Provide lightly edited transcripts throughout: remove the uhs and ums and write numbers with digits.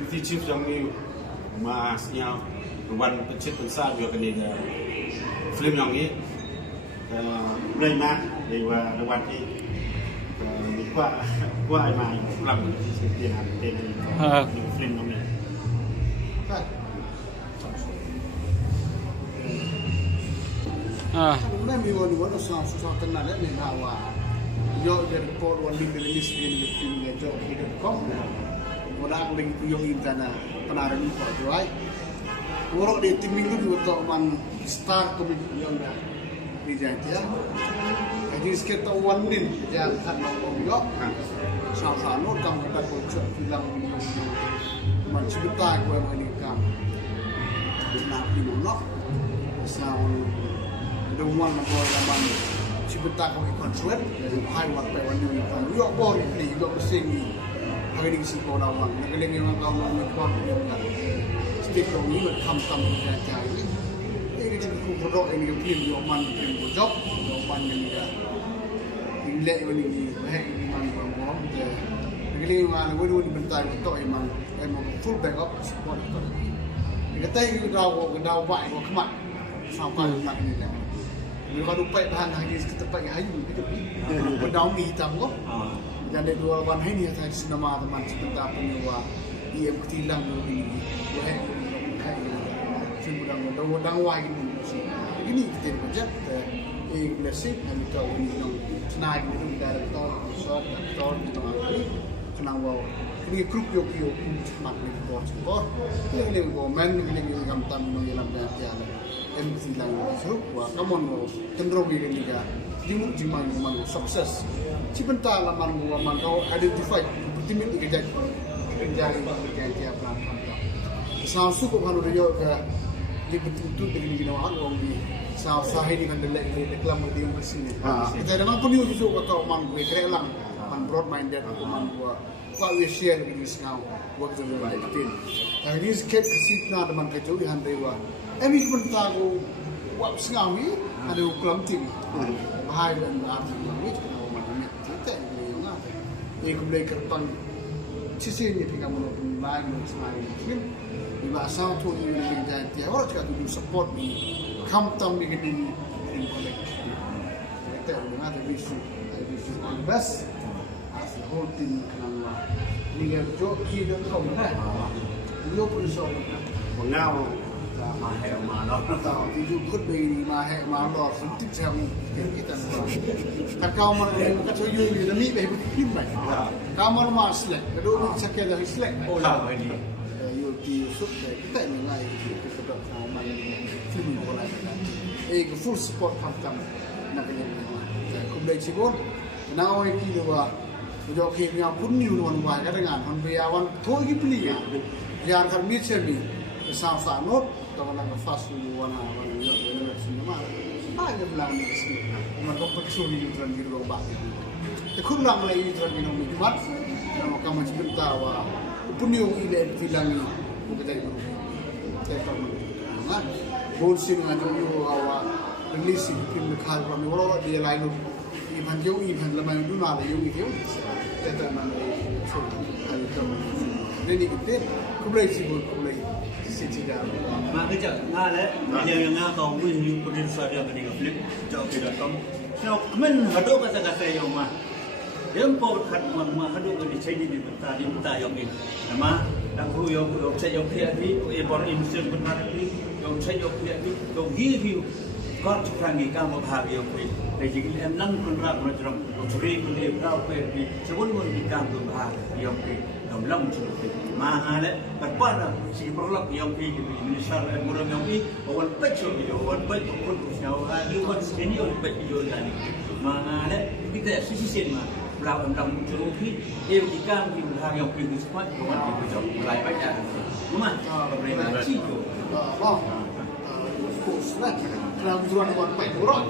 Deputy Chief yang ni masnya Wan Pencet Pensar juga kena film yang ni nơi mà thì và quan thì qua ai mà làm tiền hàng tiền film trong này Nah, minggu ni susah kenal ni hawa. Yo dari report one link dari list ni film ni jo kita kom. Orang link tu yang intana penaran ni pak juai. Orang di tim minggu tu tu man star komedi yang dah dijanji ya. Jadi sekitar one link jangan kan mau yo. Sama-sama no kamu kita kocok film man cerita aku yang ini kam. Nak di mana? Sound the one of all the man cipta ko i-control hai wat pa wan ni kan yo bo ni yo sing ni haging si ko na wan nagaling yung ka wan ni ko yung na stick ko ni tham tam ya ja ni e ni ku product ni ko pin yo man pin ko job yo man ni ga ile yo ni he ni man ko mo de nagaling yung na wo ni bentai ko to man ai mo full back up support ko ni ka tay ko daw ba ko kama sampai nak ni lah. Kalau lupa bahan lagi tempat yang hayu gitu. Berdaun di hitam kok. Jadi dua wan ini saya nama teman sebentar penyewa dia ketilang ini. Boleh kai. Semudang wadang wai ini kita kerja blessing kami tahu ini nang senai ini director shop actor ini kenang wow. Ini grup yo mak ni bos. Ini government ini kamtam mengelam dia. MC lang so wa kamon mo tendro bi ni ga dimu jiman man success cipenta laman mo man kau identify ultimate ga jadi dia plan sa su ko hanu yo ga di betul dengan ginawa ang di sa sahi ni kan dele reklam di sini kita dengan pun yo su ko kau man gue krelang man broad minded ko man gua we share with this now what the right thing and this kid kasitna teman kecil di handewa Emi sebentar aku buat sengawi ada ukuran tim. Bahaya dan arti ini kita orang kita yang nak. Ia kembali kerpan sisi ni tinggal menopang lain sengawi mungkin. Di masa tu ini menjadi dia orang cakap tu support ni. Kamtam ni kini boleh. Kita orang ada visu best as the whole team kenal. Ni kerja kita kau kan. Dia pun soal mengau mà hẹo mà nó tạo thì dù khuất bì mà hẹo mà nó cũng tiếp theo kita tak kau mana kat soyu ni demi be bikin baik kau mana mas selek kedua sakit dari selek oh ini you di sub kita ni ngai kita dah sama film bola full support kamtam nak ni kum dai cikon now ai ki wa jo ke nya pun ni wan wa ka dengan han be awan thoi ki pli ya yan kan mi chemi sa not kalau nak fast warna warna yo semua banyak belang ni sini man kompetisi ni tuan di ruang bak te kun lang lagi tuan di nomi mat nama kamu sebentar wa punyo ile tilangi kita itu saya tahu nah bolsin ngadu yo awa release film khal kami wala dia lain iban yo iban lamai duna la yo itu kita mana so hal itu jadi kita kublai sibuk kublai mà cái chợ nga đấy giờ nga còn nguyên như cái số điều cái điều flip cho cái đó không sao mình hạt đỗ cái cái xe mà nếu hạt mà hạt đỗ cái chơi đi ta dùng đi mà đang khu dùng xe dùng kia đi cái bọn in sơn bên này đi dùng xe dùng kia đi dùng review con chụp hàng gì cao một hàng dùng đi để chỉ cái em năng con ra nó trong chụp đi con đi rau về đi sẽ muốn đi cao một hàng dùng đi đồng lòng chụp đi mà hà đấy berpada si perlak yang di Indonesia murah yang di awan pecah dia awan pecah pun siapa luar sini awan pecah jual tadi mana ada kita sisi sen mah belakang dalam muncul ni dia jika di belakang yang pergi semua kawan di bawah mulai baca rumah berbeda cijo course lah kalau tuan buat baik orang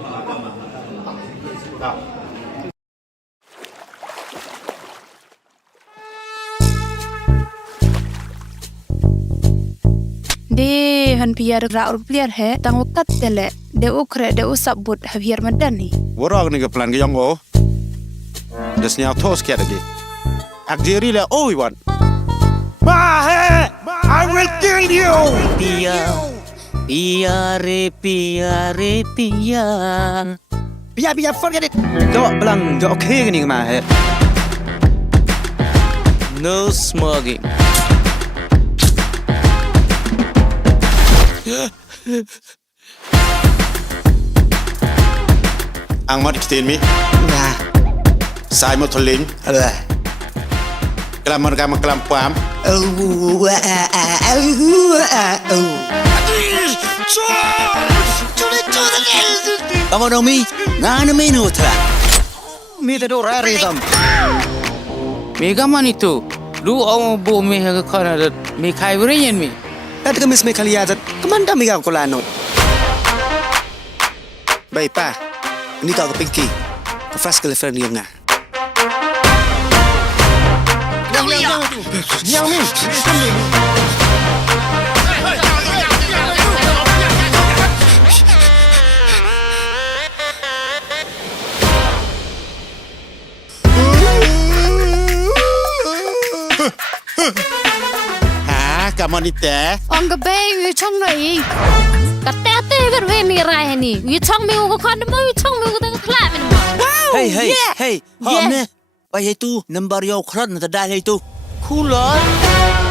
दे हन पियर राउर प्लेयर है तंग वक्त तेले दे उखरे दे उसबुत हबियर Madani Warag ni ke plan ke yang go. Desnya tos kiat lagi. Ak jeri le oh iwan. Bah he. Radio Pia Pia forget it Jok belang jok okay ni mah No smoking. Ang mod kitin mi Nah sai mo tholin kelam kelam kelam pam Kamu nomi ngana menu tra Mi te do rari tam Mega man itu. Lu orang bu me ke kana me kai berian mi. Tadi kemis me kali aja kemana mi kau kolano Baik pa Ini kau ke pinky Ke fast ke friend yang ngah Yang mi kamu ni teh Ông cái bé người trong này Cả té tê vật về mì rai hả nì Người trong mình có con đâm người trong mình có tên khá mình mà Hey hey hey Hôm nè Bay hay tu Number yo kran ta dai hay tu Cool lah.